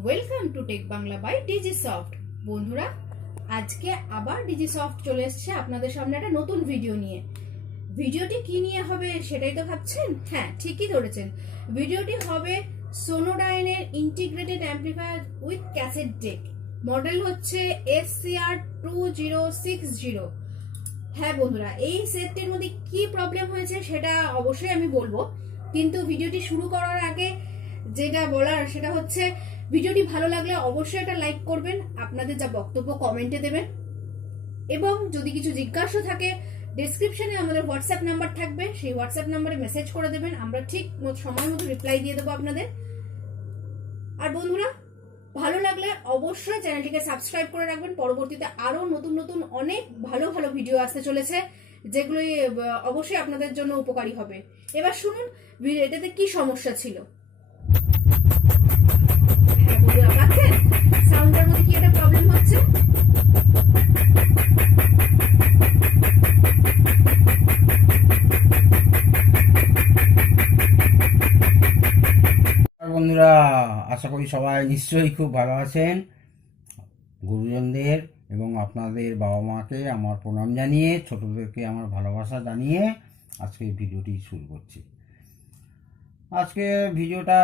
Welcome to Tech Bangla by DG Soft. বন্ধুরা, আজকে আবার ডিজি সফট চলে এসেছে আপনাদের সামনে একটা নতুন ভিডিও নিয়ে। ভিডিওটি কি নিয়ে হবে সেটাই তো ভাবছেন। হ্যাঁ, ঠিকই ধরেছেন। ভিডিওটি হবে সোনোডাইনের integrated amplifier with cassette deck. Model হচ্ছে SCR2060। হ্যাঁ বন্ধুরা, এই সেটটির মধ্যে কি প্রবলেম হয়েছে সেটা অবশ্যই আমি বলবো, কিন্তু ভিডিওটি শুরু করার আগে যেটা বলার সেটা হচ্ছে ভিডিওটি ভালো লাগলে অবশ্যই একটা লাইক করবেন, আপনাদের যা বক্তব্য কমেন্টে দেবেন, এবং যদি কিছু জিজ্ঞাসা থাকে ডেসক্রিপশনে আমাদের হোয়াটসঅ্যাপ নাম্বার থাকবে, সেই হোয়াটসঅ্যাপ নাম্বারে মেসেজ করে দেবেন, আমরা ঠিক সময় মতো রিপ্লাই দিয়ে দেবো আপনাদের। আর বন্ধুরা, ভালো লাগলে অবশ্যই চ্যানেলটিকে সাবস্ক্রাইব করে রাখবেন। পরবর্তীতে আরো নতুন নতুন অনেক ভালো ভালো ভিডিও আসতে চলেছে, যেগুলো অবশ্যই আপনাদের জন্য উপকারী হবে। এবার শুনুন এটাতে কি সমস্যা ছিল। হ্যাঁ বন্ধুরা, পাচ্ছেন সাউন্ডের মধ্যে কি একটা প্রবলেম হচ্ছে। বন্ধুরা, আশা করি সবাই নিশ্চয়ই খুব ভালো আছেন। গুরুজনদের এবং আপনাদের বাবা মাকে আমার প্রণাম জানিয়ে, ছোটদেরকে আমার ভালোবাসা জানিয়ে আজকে ভিডিওটি শুরু করছি। আজকে ভিডিওটা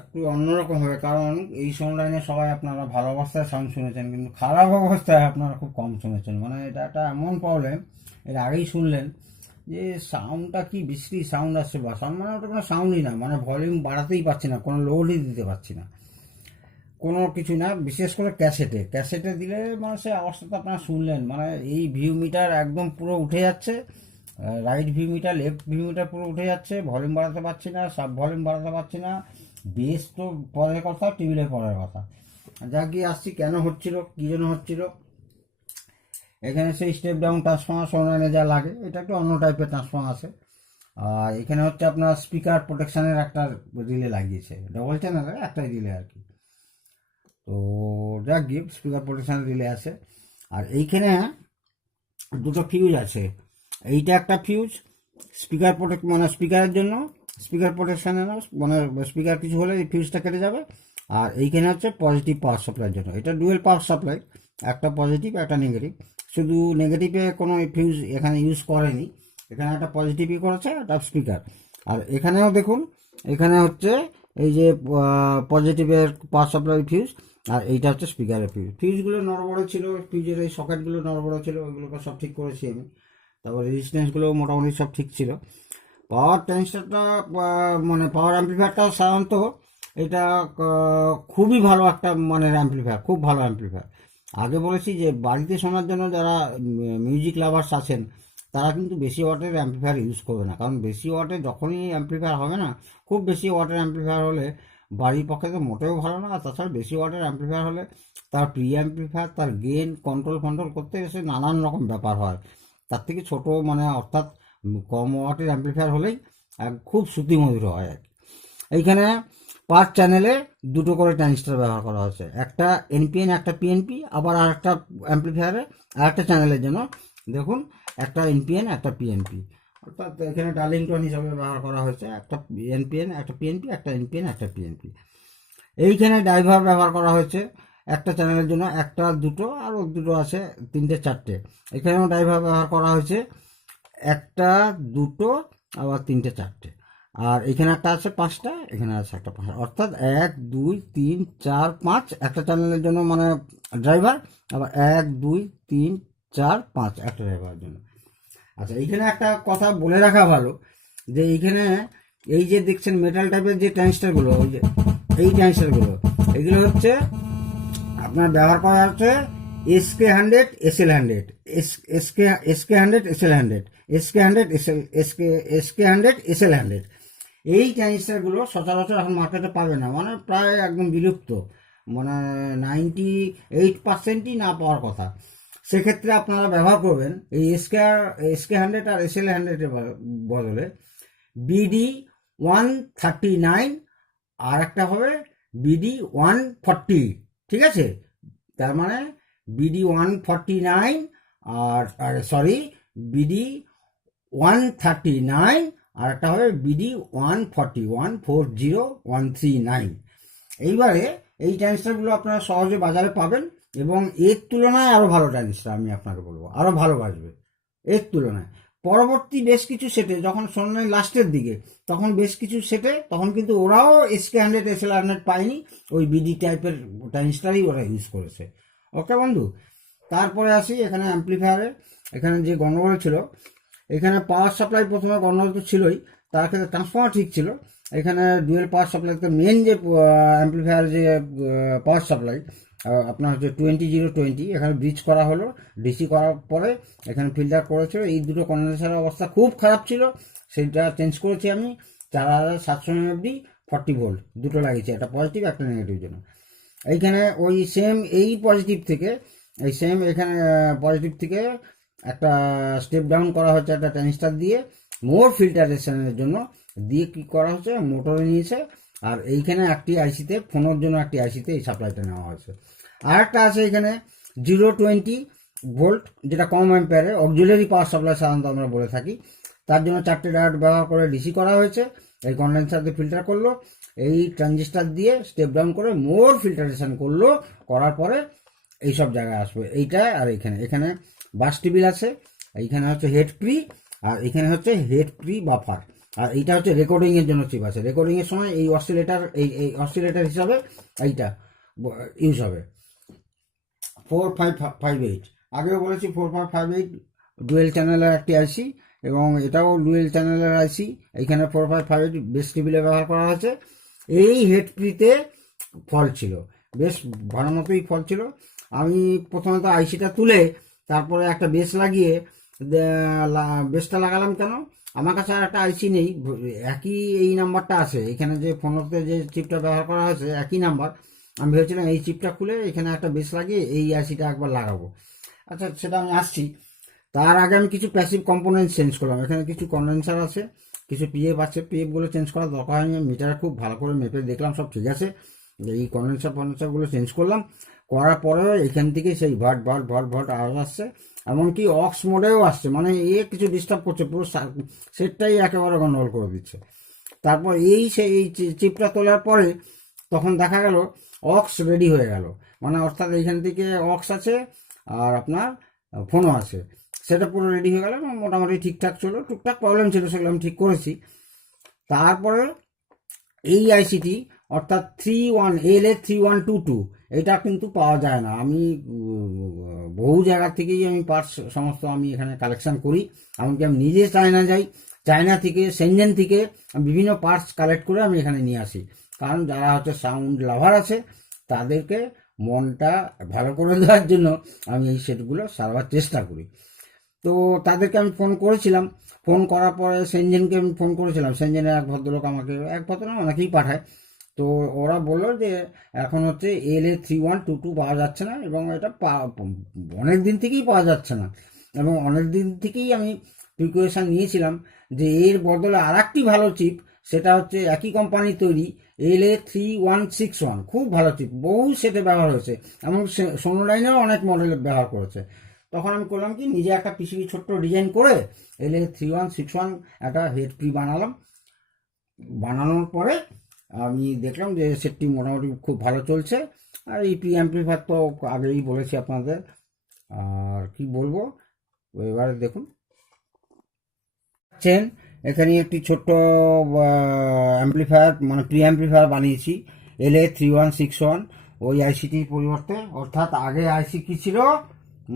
একটু অন্যরকম হবে, কারণ এই সোনোডাইনে সবাই আপনারা ভালো অবস্থায় সাউন্ড শুনেছেন, কিন্তু খারাপ অবস্থায় আপনারা খুব কম শুনেছেন। মানে এটা একটা এমন প্রবলেম, এর আগেই শুনলেন যে সাউন্ডটা কি বিশ্রী সাউন্ড আসছে, বা সাউন্ড মানে ওটা কোনো সাউন্ডই না, মানে ভলিউম বাড়াতেই পারছি না, কোনো লোডই দিতে পারছি না, কোনো কিছু না। বিশেষ করে ক্যাসেটে দিলে মানে সে অবস্থাটা আপনারা শুনলেন, মানে এই ভিউ মিটার একদম পুরো উঠে যাচ্ছে, right view meter left view meter পুরো উঠে যাচ্ছে, ভলিউম বাড়াতে পারছি না, সাব ভলিউম বাড়াতে পারছি না। বেস তো পরের কথা, টেবিলের পরের কথা। যা গিয়ে আসছি কেন হচ্ছিল, কী জন্য হচ্ছিল। এখানে সেই স্টেপ ডাউন ট্রান্সফর্মার সোনোডাইনে যা লাগে, এটা একটু অন্য টাইপের ট্রান্সফর্মার আছে। আর এখানে হচ্ছে আপনার স্পিকার প্রোটেকশনের একটা রিলে লাগিয়েছে, ডবল চ্যানেলের একটাই রিলে আর কি। তো যা গিয়ে স্পিকার প্রোটেকশনের রিলে আছে। আর এইখানে দুটো ফিউজ আছে, এইটা একটা ফিউজ স্পিকার প্রোটেক্ট, মানে স্পিকারের জন্য, স্পিকার প্রোটেকশনের মানে স্পিকার কিছু হলে এই ফিউজটা কেটে যাবে। আর এইখানে হচ্ছে পজিটিভ পাওয়ার সাপ্লাইয়ের জন্য, এটা ডুয়েল পাওয়ার সাপ্লাই, একটা পজিটিভ একটা নেগেটিভ। শুধু নেগেটিভে কোনো ফিউজ এখানে ইউজ করেনি, এখানে একটা পজিটিভই করেছে, একটা স্পিকার। আর এখানেও দেখুন, এখানে হচ্ছে এই যে পজিটিভের পাওয়ার সাপ্লাই ফিউজ, আর এইটা হচ্ছে স্পিকারের ফিউজ। ফিউজগুলো নড়বড় ছিল, ফিউজের এই সকেটগুলো নড়বড় ছিল, ওইগুলোকে সব ঠিক করেছি আমি। তারপর রেজিস্ট্যান্সগুলো মোটামুটি সব ঠিক ছিল। পাওয়ার ট্রান্সিস্টারটা মানে পাওয়ার অ্যাম্পলিফায়ারটা সাধারণত এটা খুবই ভালো একটা মানের অ্যাম্পলিফায়ার, খুব ভালো অ্যাম্পলিফায়ার। আগে বলেছি যে বাড়িতে শোনার জন্য যারা মিউজিক লাভার্স আছেন, তারা কিন্তু বেশি ওয়াটের অ্যাম্পলিফায়ার ইউজ করবে না, কারণ বেশি ওয়াটের যখনই অ্যাম্পলিফায়ার হবে না, খুব বেশি ওয়াটের অ্যাম্পলিফায়ার হলে বাড়ির পক্ষে তো মোটেও ভালো না। আর তাছাড়া বেশি ওয়াটের অ্যাম্পলিফায়ার হলে তার প্রি অ্যাম্পলিফায়ার, তার গেন কন্ট্রোল করতে এসে নানান রকম ব্যাপার হয়। তার থেকে ছোট, মানে অর্থাৎ কম ওয়াটের অ্যাম্পলিফায়ার হলেই খুব শ্রুতিমধুর হয় আর কি। এইখানে পার চ্যানেলে দুটো করে ট্রানজিস্টর ব্যবহার করা হয়েছে, একটা এনপিএন একটা পিএনপি। আবার আর একটা অ্যাম্পলিফায়ারে আর একটা চ্যানেলের জন্য দেখুন একটা এনপিএন একটা পিএনপি, অর্থাৎ এখানে ডার্লিংটন হিসাবে ব্যবহার করা হয়েছে, একটা এনপিএন একটা পিএনপি, একটা এনপিএন একটা পিএনপি। এইখানে ড্রাইভার ব্যবহার করা হয়েছে একটা চ্যানেলের জন্য, একটা দুটো আরও দুটো আছে, তিনটে চারটে। এখানেও ড্রাইভার ব্যবহার করা হয়েছে, একটা দুটো আবার তিনটে চারটে। আর এখানে একটা আছে পাঁচটা, এখানে আছে একটা পাঁচটা, অর্থাৎ 1 2 3 4 5 একটা চ্যানেলের জন্য মানে ড্রাইভার, আবার 1 2 3 4 5 একটা ড্রাইভারের জন্য। আচ্ছা, এইখানে একটা কথা বলে রাখা ভালো, যে এইখানে এই যে দেখছেন মেটাল টাইপের যে ট্রানজিস্টারগুলো, ওই যে এই ট্রানজিস্টারগুলো, এগুলো হচ্ছে আপনার ব্যবহার করা হচ্ছে SK100 SL100, SK100 SL100, SK100 SL100। এই ট্রানজিস্টারগুলো সচরাচর এখন মার্কেটে পাবে না, মানে প্রায় একদম বিলুপ্ত, মানে 98%ই না পাওয়ার কথা। সেক্ষেত্রে আপনারা ব্যবহার করবেন এই SK100 আর SL100 বদলে BD139, আর একটা হবে BD140, ঠিক আছে? তার মানে BD149 আর সরি BD139, আর একটা হবে BD140 139। এইবারে এই ট্রানজিস্টারগুলো আপনারা সহজে বাজারে পাবেন, এবং এর তুলনায় আরও ভালো ট্রানজিস্টার আমি আপনাকে বলবো, আরও ভালো বাজবে এর তুলনায়। পরবর্তী বেশ কিছু সেটে যখন সোনালি লাস্টের দিকে, তখন বেশ কিছু সেটে তখন কিন্তু ওরাও SK100 SL100 পায়নি, ওই বিডি টাইপের ট্রানজিস্টারই ওরা ইউজ করেছে। ওকে বন্ধু, তারপরে আসি এখানে অ্যাম্প্লিফায়ারে। এখানে যে গণ্ডগোল ছিল, এখানে পাওয়ার সাপ্লাই প্রথমে গণ্ডগোল তো ছিলই, তার ক্ষেত্রে ট্রান্সফর্মার ঠিক ছিল। এখানে ডুয়েল পাওয়ার সাপ্লাইতে মেন যে অ্যাম্প্লিফায়ার যে পাওয়ার সাপ্লাই আপনার হচ্ছে 20-020, এখানে ব্রিজ করা হলো, ডিসি করার পরে এখানে ফিল্টার করেছিল। এই দুটো কন্ডেন্সারের অবস্থা খুব খারাপ ছিল, সেইটা চেঞ্জ করেছি আমি। 4700 mFD 40 ভোল্ট দুটো লাগিয়েছি, একটা পজিটিভ একটা নেগেটিভ জন্য। এইখানে ওই সেম এই পজিটিভ থেকে, এই সেম এখানে পজিটিভ থেকে একটা স্টেপ ডাউন করা হচ্ছে একটা ট্রানজিস্টার দিয়ে, মোর ফিল্টারেশনের জন্য দিয়ে কি করা হচ্ছে, মোটরে নিয়েছে। আর এইখানে একটি আইসিতে, ফোনের জন্য একটি আইসিতে এই সাপ্লাইটা নেওয়া হয়েছে। আর একটা আছে এখানে 020 ভোল্ট, যেটা কম অ্যাম্পিয়ারে অক্সিলারি পাওয়ার সাপ্লাই সাধারণত আমরা বলে থাকি। তার জন্য 4টে ডায়োড ব্যবহার করে ডিসি করা হয়েছে। এই কন্ডেন্সার দিয়ে ফিল্টার করলো, এই ট্রানজিস্টার দিয়ে স্টেপ ডাউন করে মোর ফিল্টারেশন করলো, করার পরে এইসব জায়গায় আসবে এইটা। আর এখানে বাস টিবিল আছে, এইখানে হচ্ছে হেড প্রি, আর এখানে হচ্ছে হেড প্রি বাফার। আর এইটা হচ্ছে রেকর্ডিং এর জন্য চিপ আছে, রেকর্ডিং এর সময় এই অসিলেটর, এই অসিলেটর হিসাবে এইটা ইউজ হবে। 4558 আগেও বলেছি, 4558 ডুয়েল চ্যানেলের একটি আইসি, এবং এটাও ডুয়েল চ্যানেলের আইসি। এইখানে 4558 বেস টেবিলে ব্যবহার করা হয়েছে। এই হেড প্রিতে ফল ছিল, বেশ ভালো মতোই ফল ছিল। আমি প্রথমত আইসিটা তুলে তারপরে একটা বেস লাগিয়ে, বেসটা লাগালাম কেন, আমার কাছে আর একটা আইসি নেই, একই এই নাম্বারটা আছে এখানে, যে ফোনতে যে চিপটা ব্যবহার করা হয়েছে একই নাম্বার। আমি ভেবেছিলাম এই চিপটা খুলে এখানে একটা বেস লাগিয়ে এই আইসিটা একবার লাগাবো। আচ্ছা, সেটা আমি আসছি। তার আগে আমি কিছু প্যাসিভ কম্পোনেন্ট চেঞ্জ করলাম। এখানে কিছু কন্ডেন্সার আছে, কিছু পিএফ আছে, পিএফগুলো চেঞ্জ করার দরকার হয়নি, মিটারে খুব ভালো করে মেপে দেখলাম সব ঠিক আছে। এই কন্ডেন্সারগুলো চেঞ্জ করলাম, করার পরেও এখান থেকে সেই ভট ভট ভট ভট আওয়াজ আসছে, এমনকি অক্স মোডেও আসছে, মানে কিছু ডিস্টার্ব করছে, পুরো সেটটাই একেবারে গন্ডগোল করে দিচ্ছে। তারপর সেই চিপটা তোলার পরে তখন দেখা গেল অক্স রেডি হয়ে গেল, মানে অর্থাৎ এইখান থেকে অক্স আছে আর আপনার ফোনও আছে, সেটা পুরো রেডি হয়ে গেল, মোটামুটি ঠিকঠাক চলো। টুকটাক প্রবলেম ছিল, সেগুলো আমি ঠিক করেছি। তারপরে এই আইসিটি অর্থাৎ LA3122 এটা কিন্তু পাওয়া যায় না। আমি বহু জায়গা থেকেই আমি পার্টস সমস্ত আমি এখানে কালেকশন করি, এমনকি আমি নিজে চায়না যাই, চায়না থেকে, সেনজেন থেকে বিভিন্ন পার্টস কালেক্ট করে আমি এখানে নিয়ে আসি। কারণ যারা হচ্ছে সাউন্ড লাভার আছে তাদেরকে মনটা ভালো করে দেওয়ার জন্য আমি এই সেটগুলো সারবার চেষ্টা করি। তো তাদেরকে আমি ফোন করেছিলাম, ফোন করার পরে সেনজেনকে আমি ফোন করেছিলাম, সেনজেনের এক ভদ্রলোক আমাকে, এক ভদ্রলোক অনেকেই পাঠায়, তো ওরা বললো যে এখন হচ্ছে LA3122 পাওয়া যাচ্ছে না, এবং এটা অনেক দিন থেকেই পাওয়া যাচ্ছে না, এবং অনেক দিন থেকেই আমি প্রিপারেশান নিয়েছিলাম যে এর বদলে আর একটি ভালো চিপ, সেটা হচ্ছে একই কোম্পানির তৈরি LA3161, খুব ভালো চিপ, বহু সেটে ব্যবহার হয়েছে, এবং সোনোলাইনেও অনেক মডেল ব্যবহার করেছে। তখন আমি করলাম কি, নিজে একটা পিসিবি ছোট্ট ডিজাইন করে LA3161 একটা হেড প্রি বানালাম। বানানোর পরে আমি দেখলাম যে সেটটি মোটামুটি খুব ভালো চলছে। আর এই প্রি অ্যাম্প্লিফায়ার তো আগেই বলেছি আপনাদের, আর কি বলবো, এবারে দেখুন এখানে একটি ছোট্ট অ্যাম্প্লিফায়ার, মানে প্রি অ্যাম্প্লিফায়ার বানিয়েছি LA3161 ওই আইসিটির পরিবর্তে। অর্থাৎ আগে আইসি কি ছিল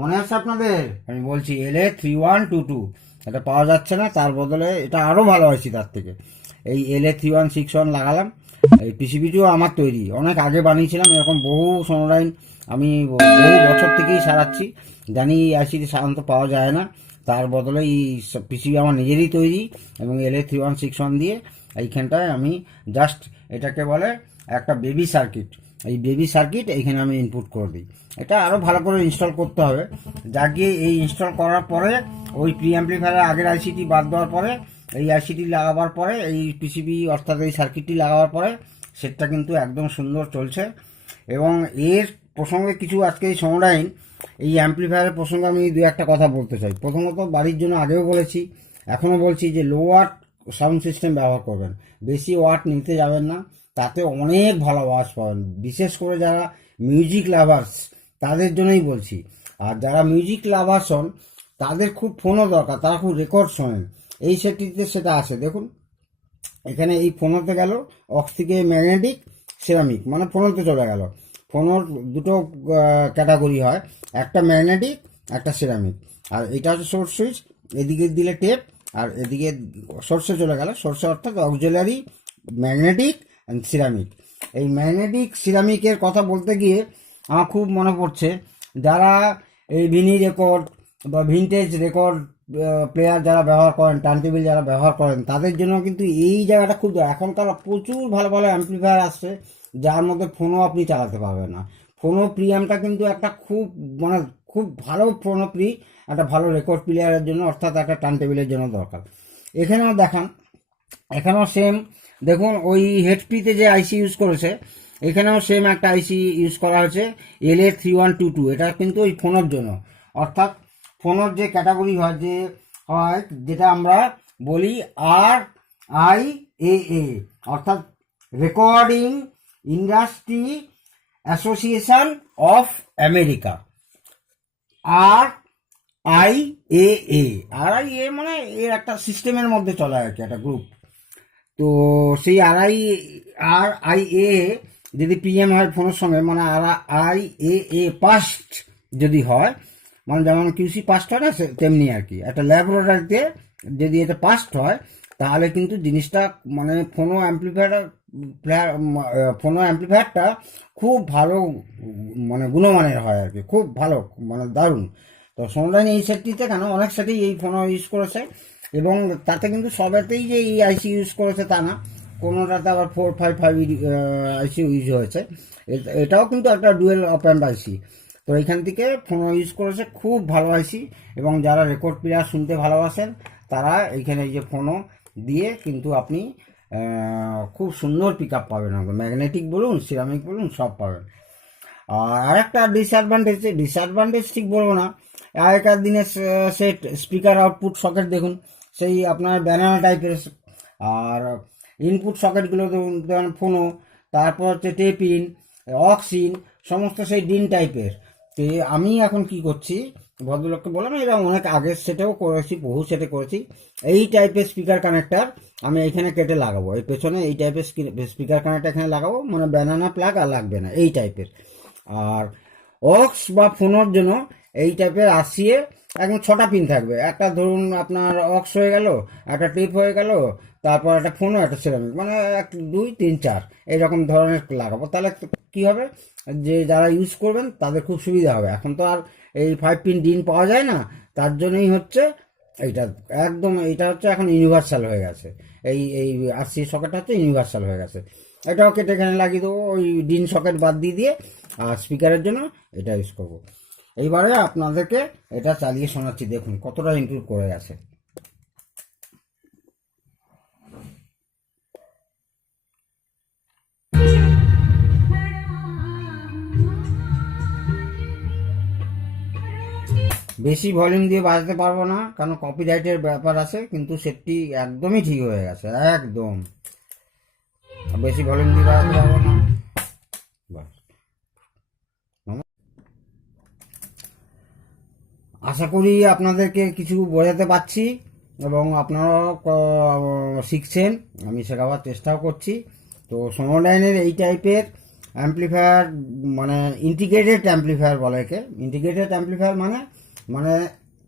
মনে আছে আপনাদের, আমি বলছি LA3122, এটা পাওয়া যাচ্ছে না, তার বদলে এটা আরও ভালো আইসি তার থেকে। এই LA3161 লাগালাম। এই পিসিবিটিও আমার তৈরি, অনেক আগে বানিয়েছিলাম, এরকম বহু সোনোলাইন আমি বহু বছর থেকেই সারাচ্ছি, জানি এই আইসিটি সাধারণত পাওয়া যায় না, তার বদলে এই পিসিবি আমার নিজেরই তৈরি, এবং LA3161 দিয়ে এইখানটায় আমি জাস্ট এটাকে বলে একটা বেবি সার্কিট, এই বেবি সার্কিট এইখানে আমি ইনপুট করে দিই। এটা আরও ভালো করে ইনস্টল করতে হবে, যা গিয়ে এই ইনস্টল করার পরে ওই প্রি অ্যাম্প্লিফায়ারের আগের আইসিটি বাদ দেওয়ার পরে এই আইসিটি লাগাবার পরে, এই পিসিবি অর্থাৎ এই সার্কিটটি লাগাবার পরে সেটটা কিন্তু একদম সুন্দর চলছে। এবং এর প্রসঙ্গে কিছু আজকে এই সোনোলাইন এই অ্যাম্প্লিফায়ারের প্রসঙ্গে আমি দু একটা কথা বলতে চাই। প্রথমত বাড়ির জন্য আগেও বলেছি, এখনও বলছি যে লো ওয়াট সাউন্ড সিস্টেম ব্যবহার করবেন, বেশি ওয়াট নিতে যাবেন না, তাতে অনেক ভালো আওয়াজ পাবেন। বিশেষ করে যারা মিউজিক লাভার্স তাদের জন্যই বলছি। আর যারা মিউজিক লাভার্স হন তাদের খুব ফোনও দরকার, তারা খুব রেকর্ড শোনেন, এই সেটটিতে সেটা আছে। দেখুন এখানে এই ফোনোতে গেল অক্স থেকে ম্যাগনেটিক সেরামিক, মানে ফোনোতে চলে গেল। ফোনোর দুটো ক্যাটাগরি হয়, একটা ম্যাগনেটিক একটা সেরামিক। আর এটা হচ্ছে সোর্স সুইচ, এদিকে দিলে টেপ আর এদিকে সোর্সে চলে গেল। সোর্সে অর্থাৎ অক্সিলারি ম্যাগনেটিক অ্যান্ড সিরামিক। এই ম্যাগনেটিক সিরামিকের কথা বলতে গিয়ে আমার খুব মনে পড়ছে, যারা এই ভিনি রেকর্ড বা ভিনটেজ রেকর্ড প্লেয়ার যারা ব্যবহার করেন, টার্নটেবিল যারা ব্যবহার করেন, তাদের জন্য কিন্তু এই জায়গাটা খুব, এখনকার প্রচুর ভালো ভালো অ্যাম্পলিফায়ার আসছে যার মধ্যে ফোনও আপনি চালাতে পারবেন না। ফোনো প্রিয়ামটা কিন্তু একটা খুব মানে খুব ভালো ফোনো প্রি একটা ভালো রেকর্ড প্লেয়ারের জন্য, অর্থাৎ একটা টার্নটেবিলের জন্য দরকার। এখানেও দেখান, এখানেও সেম দেখুন ওই হেডপিতে যে আইসি ইউজ করেছে, এখানেও সেম একটা আইসি ইউজ করা হয়েছে LA3122। এটা কিন্তু ওই ফোনের জন্য, অর্থাৎ ফোনের যে ক্যাটাগরি হয়, যে হয় যেটা আমরা বলি RIAA, অর্থাৎ recording industry association of America. RIAA মানে এর একটা সিস্টেমের মধ্যে চলে আর কি, একটা গ্রুপ। তো সেই RIAA যদি পিএম হয় ফোনের সঙ্গে, মানে RIAA পাস্ট যদি হয়, মানে যেমন QC পাস্ট হয় না তেমনি আর কি, একটা ল্যাবরেটরিতে যদি এটা পাস্ট হয় তাহলে কিন্তু জিনিসটা মানে ফোনো অ্যাম্প্লিফায়ারটা খুব ভালো মানে গুণমানের হয় আর কি, খুব ভালো মানে দারুণ। তো সোনোডাইন এই সেটটিতে কেন অনেক সেটেই এই ফোনও ইউজ করেছে, এবং তাতে কিন্তু সবেতেই যে এই আইসি ইউজ করেছে তা না, কোনোটাতে আবার 455 আইসি ইউজ হয়েছে। এটাও কিন্তু একটা ডুয়েল অপ অ্যাম্প আইসি। তো এইখান থেকে ফোনও ইউজ করেছে, খুব ভালো আইসি। এবং যারা রেকর্ড প্লেয়ার শুনতে ভালোবাসেন তারা এইখানে এই যে ফোনও দিয়ে কিন্তু আপনি খুব সুন্দর পিক আপ পাবেন, ম্যাগনেটিক বলুন সিরামিক বলুন সব পাবেন। আর আরেকটা ডিসঅ্যাডভান্টেজ ঠিক বলবো না, আগেকার দিনের সেট স্পিকার আউটপুট সকেট দেখুন, সেই আপনার ব্যানানা টাইপের। আর ইনপুট সকেটগুলো দেখুন ফোনো, তারপর হচ্ছে টেপ ইন, অক্স ইন, সমস্ত সেই ডিন টাইপের। তো আমি এখন কি করছি, ভদ্রলোককে বললাম এটা অনেক আগের সেটেও করেছি, বহু সেটে করেছি, এই টাইপের স্পিকার কানেক্টার আমি এইখানে কেটে লাগাবো, এই পেছনে এই টাইপের স্পিকার কানেক্টার এখানে লাগাবো, মানে ব্যানানা প্লাগ আর লাগবে না এই টাইপের। আর অক্স বা ফোনের জন্য এই টাইপের আসিয়ে একদম 6টা পিন থাকবে, একটা ধরুন আপনার অক্স হয়ে গেল, একটা টেপ হয়ে গেল, তারপর একটা ফোনও একটা সেরামিক, মানে 1 2 3 4 এইরকম ধরনের লাগাবো। তাহলে কি হবে, যে যারা ইউজ করবেন তাদের খুব সুবিধা হবে। এখন তো আর এই 5 পিন ডিন পাওয়া যায় না, তার জন্যই হচ্ছে এইটা একদম, এইটা হচ্ছে এখন ইউনিভার্সাল হয়ে গেছে। এই আরসি সকেটটা হচ্ছে ইউনিভার্সাল হয়ে গেছে। এটাও কেটে এখানে লাগিয়ে দেবো, ওই ডিন সকেট বাদ দিয়ে আর স্পিকারের জন্য এটা ইউজ করবো। এইবারে আপনাদেরকে এটা চালিয়ে শোনাচ্ছি, দেখুন কতটা ইমপ্রুভ করে গেছে। বেশি ভলিউম দিয়ে বাজাতে পারবো না, কারণ কপিরাইটের ব্যাপার আছে, কিন্তু সেটটি একদমই ঠিক হয়ে গেছে, একদম। বেশি ভলিউম দিয়ে বাজাতে পারবো না। আশা করি আপনাদেরকে কিছু বোঝাতে পারছি এবং আপনারাও শিখছেন, আমি শেখাবার চেষ্টাও করছি। তো সোনোডাইনের এই টাইপের অ্যাম্প্লিফায়ার, মানে ইন্টিগ্রেটেড অ্যাম্প্লিফায়ার বলে একে। ইন্টিগ্রেটেড অ্যাম্প্লিফায়ার মানে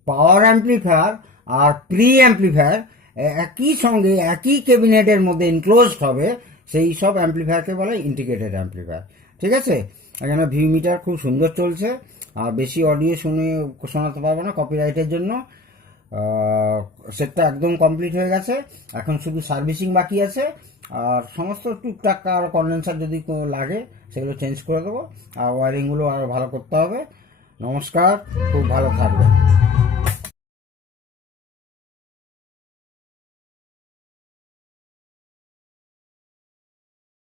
পাওয়ার অ্যাম্প্লিফায়ার আর প্রি অ্যাম্প্লিফায়ার একই সঙ্গে একই ক্যাবিনেটের মধ্যে ইনক্লোজড হবে, সেই সব অ্যাম্প্লিফায়ারকে বলে ইন্টিগ্রেটেড অ্যাম্প্লিফায়ার। ঠিক আছে, এখানে ভিউ মিটার খুব সুন্দর চলছে, আর বেশি অডিও শোনাতে পারবো না কপিরাইটের জন্য। সেটটা একদম কমপ্লিট হয়ে গেছে, এখন শুধু সার্ভিসিং বাকি আছে, আর সমস্ত টুকটাক আর কন্ডেন্সার যদি লাগে সেগুলো চেঞ্জ করে দেবো, আর ওয়ারিংগুলো আরও ভালো করতে হবে। নমস্কার, খুব ভালো থাকবেন।